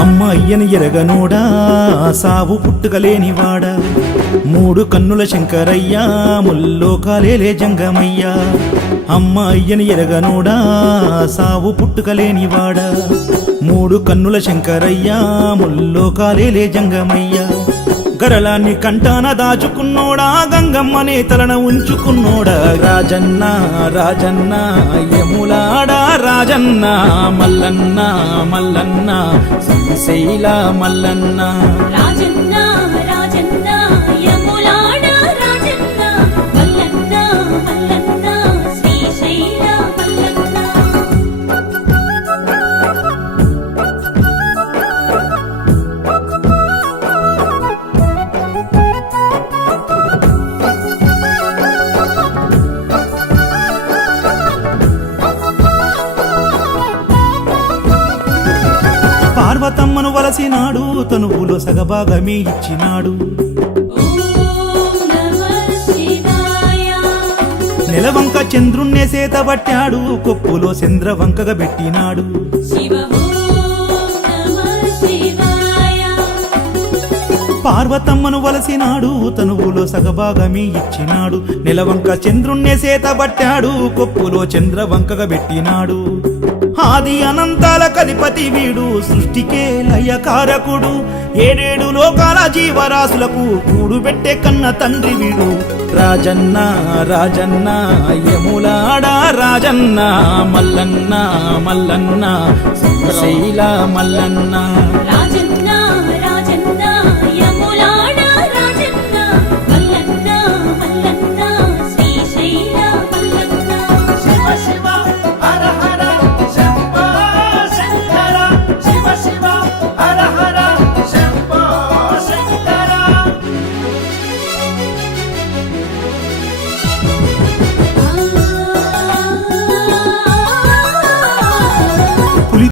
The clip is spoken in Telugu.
అమ్మ అయ్యని ఎరగనోడా సావు పుట్టుకలేనివాడా? మూడు కన్నుల శంకరయ్యా ముల్లోకాలేలే జంగమయ్యా. అమ్మ అయ్యని ఎరగనోడా సావు పుట్టుకలేనివాడా. మూడు కన్నుల శంకరయ్యా ముల్లోకాలేలే జంగమయ్యా. గరళాన్ని కంటాన దాచుకున్నోడా గంగమ్మనే తలన ఉంచుకున్నోడా. రాజన్న రాజన్న యములాడా రాజన్న మల్లన్న మల్లన్న శ్రీశైల మల్లన్న. రాజన్న. వలసినాడు తనువులో సగభాగమే ఇచ్చినాడు. నెలవంక చంద్రుణ్ణే సేతబట్టాడు కొప్పులో చంద్రవంకగా పెట్టినాడు. పార్వతమ్మను వలసినాడు తనువులో సగభాగమే ఇచ్చినాడు. నెలవంక చంద్రుణ్ణే సేతబట్టాడు కొప్పులో చంద్రవంకగా పెట్టినాడు. ఆది అనంతాల కధిపతి వీడు సృష్టికే లయకారకుడు. ఏడేడు లోకాల జీవరాశులకు కూడు పెట్టే కన్న తండ్రి వీడు. రాజన్న రాజన్న యములాడ రాజన్న మల్లన్న మల్లన్న శైల మల్లన్న.